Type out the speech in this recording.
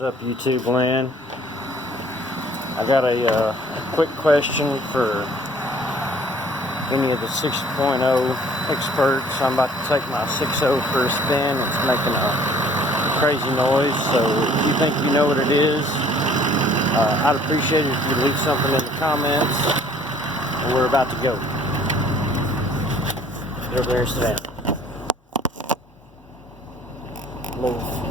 What's up, YouTube land? I got a quick question for any of the 6.0 experts. I'm about to take my 6.0 for a spin. It's making a crazy noise, so if you think you know what it is, I'd appreciate it if you leave something in the comments. We're about to go. Get over there and sit down. Move.